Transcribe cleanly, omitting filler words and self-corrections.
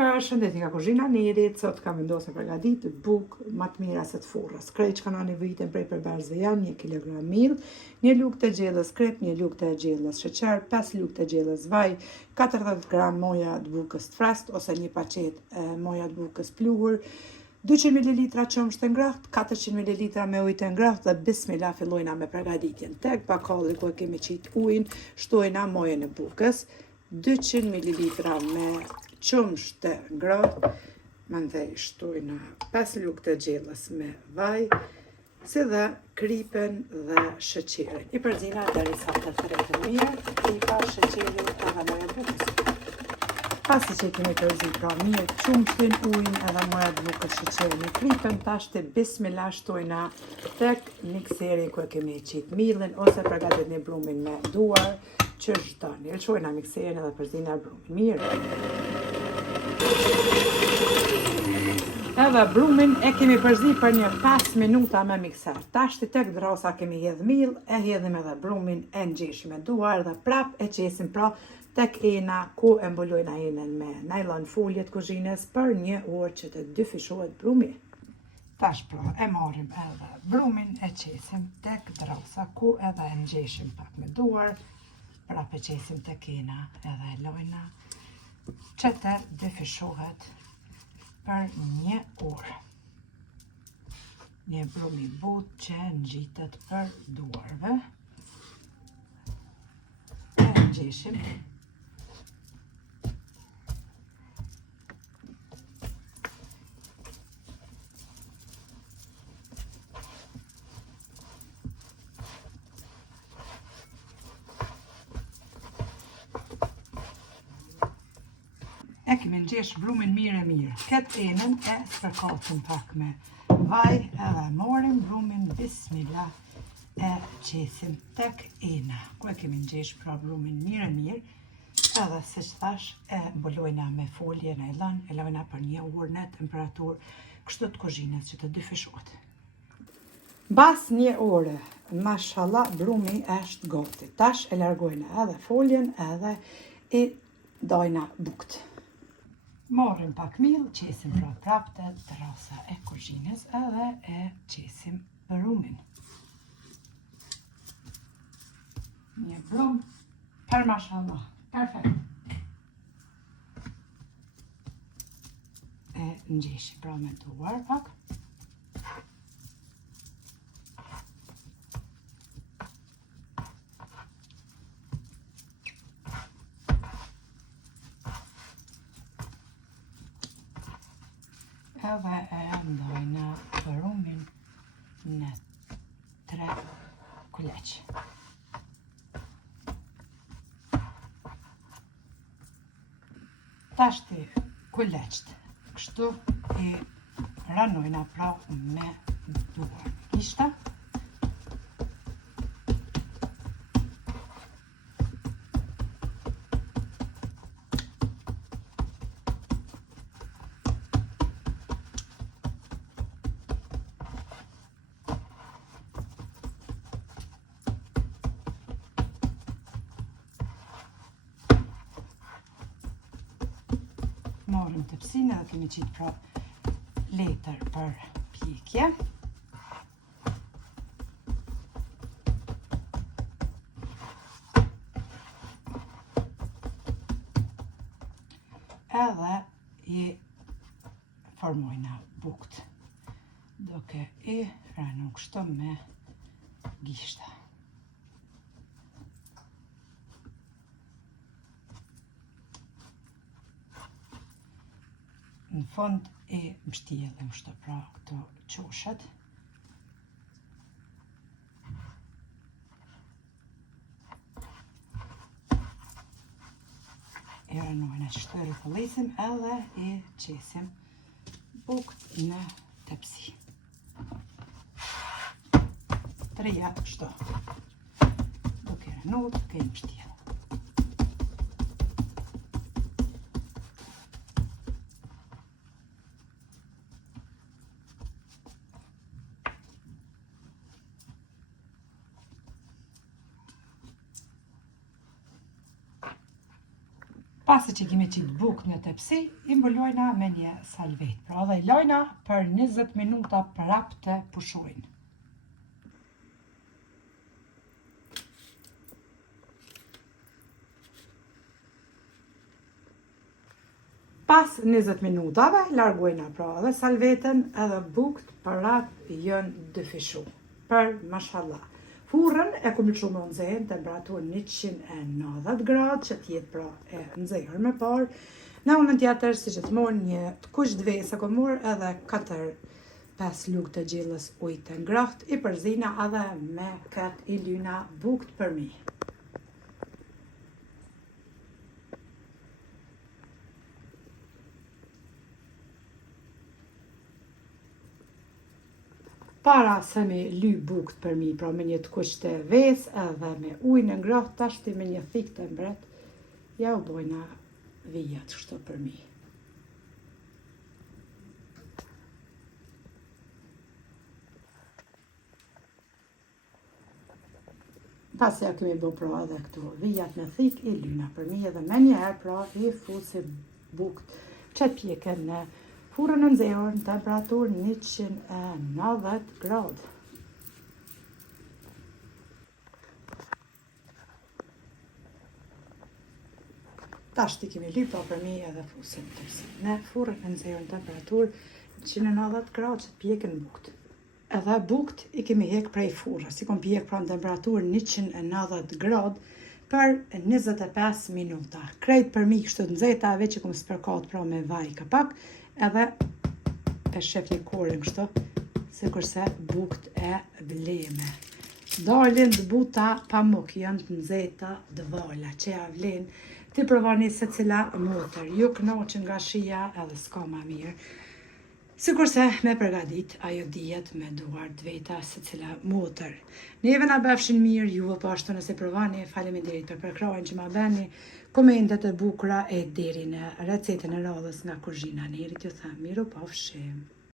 Përshëndetje nga kuzhina Nerit, sot kam vendosur përgatit bukë më të mira se të furrës. Krejt që kanë nevojën prej përbarzve janë 1 kg miell, 1 lugë të gjellës krep, 1 lugë të gjellës sheqer, 5 lugë të gjellës vaj, 40 gram moja të bukës të freskët ose një paqet moja të bukës pluhur, 200 ml qumësht të ngrahtë, 400 ml me ujë të ngrahtë dhe bismillah fillojna me përgatitjen. Tek bakalli ku e kemi qit ujin, shtojna mojën e bukës, 200 ml me qumësht të ngrahtë, mandej shtojna 5 lugë të gjellës me vaj, si dhe kripen dhe sheqerin. I përzina derisa të tërheqet mirë, kripa, sheqeri edhe moja e bukës. Pasi që kemi përzit pra mirë qumshtin, ujin edhe moja e bukës, sheqerin e kripen, tashti bismillah shtojna tek mikserin ku e kemi qit millin ose përgatitni brumin me duar, që shtoni. Lëshojna mikserin edhe përzina brumin mirë. Edhe brumin e kemi përzi për një 5 minuta me mikser. Tashti tek drasa kemi hedh miell, e hedhim edhe brumin, e ngjeshim me duar dhe prap e qesim pra tek ena ku e mbulojna enën me nylon folje të kuzhinës për 1 orë që të dyfishohet brumi. Tash pra e marrim edhe brumin, e qesim tek drasa ku edhe e ngjeshim pak me duar, prap e qesim tek ena edhe e lojna që të dyfishohet për 1 orë. Një brum i butë që ngjitet për duarve. E ngjeshim. E kemi ngjesh brumin mirë. Këtë enën e spërkatim pak me vaj edhe morim brumin bismillah e qesim tek ena. Ku e kemi ngjesh pra brumin mirë, edhe si që thash e mbulojna me folje nylon, e lojna për 1 orë në temperaturë kështu të kuzhinës që të dyfishohet. Bas 1 ore, mashallah, brumi është gati. Tash e largojna edhe foljen edhe i dajna bukt. Marrim pak miell, qesim pra prap të drasa e kuzhinës edhe e qesim brumin. Një brum për mashallah, perfekt. E ngjeshim pra me duar pak. Edhe e ndajna brumin në 3 kuleq. Tashti kuleqt, kështu i ranojna pra me duar. Gishta. Marrim tepsinë edhe kemi qit pra letër për pjekje. Edhe i formojna bukt, duke i ranu kështu me gishta. Në fund e mbështjellim kështu pra këto qoshet. E ranojna që shtë ripëllisim edhe e qesim bukt në tepsi. 3 kështu. Duke ranu, duke i mbështjell. Pasi që kemi qitë bukë në tepsi, i mbulojna me një salvet. Pra dhe i lojna për 20 minuta prap të pushojnë. Pas 20 minutave, largojna pra dhe salvetën edhe bukët prap jënë dëfishu. Për mashallah. Furrën e kom lëshu me nxehtë, temperaturë 190 gradë, që t'jetë pra e nxehur me parë. Në unën tjetër, si që t'monë një të kush dvese, kom morë edhe 4-5 lugë të gjellës ujë të ngrohtë, i përzina edhe me këtë i lyna bukët për mi. Para se me ly bukët për mi, pra me një të kush të vesë edhe me ujë në ngrohtë, tashti me një thikë të mbret, ja u bojna vijat kështu për mi. Pas ja kemi bo pra edhe këtu vijat në thikë, i lyna për mi edhe me njëherë pra i fusi bukët që pjekën në furrën e nxehur në temperaturë 190 gradë. Tashti kemi ly pra për mi edhe fusim në furrën e nxehur në temperaturë 190 gradë që pjekën bukët. Edhe bukët i kemi hek prej furrës, i kom pjek pra në temperaturë 190 gradë për 25 minuta. Krejt për mi kështu të nxehta, veç që kom spërkat pra me vaj kapak, edhe e shef një korën kështu, se kurse bukët e bleme. Dalin të buta pamuk, janë të nxehta dëvala, që ja vlen ti provani se cila motër, ju knoqën nga shija edhe s'ka ma mirë. Sikurse me përgadit, ajo dihet me duar të veta se cila motër. Neve na befshin mirë, juve po ashtu nëse provani, faleminderit për përkrajnë që ma beni, komentet e bukura e deri në recetën e radhës nga kuzhina. Njerit ju them, miru pafshim.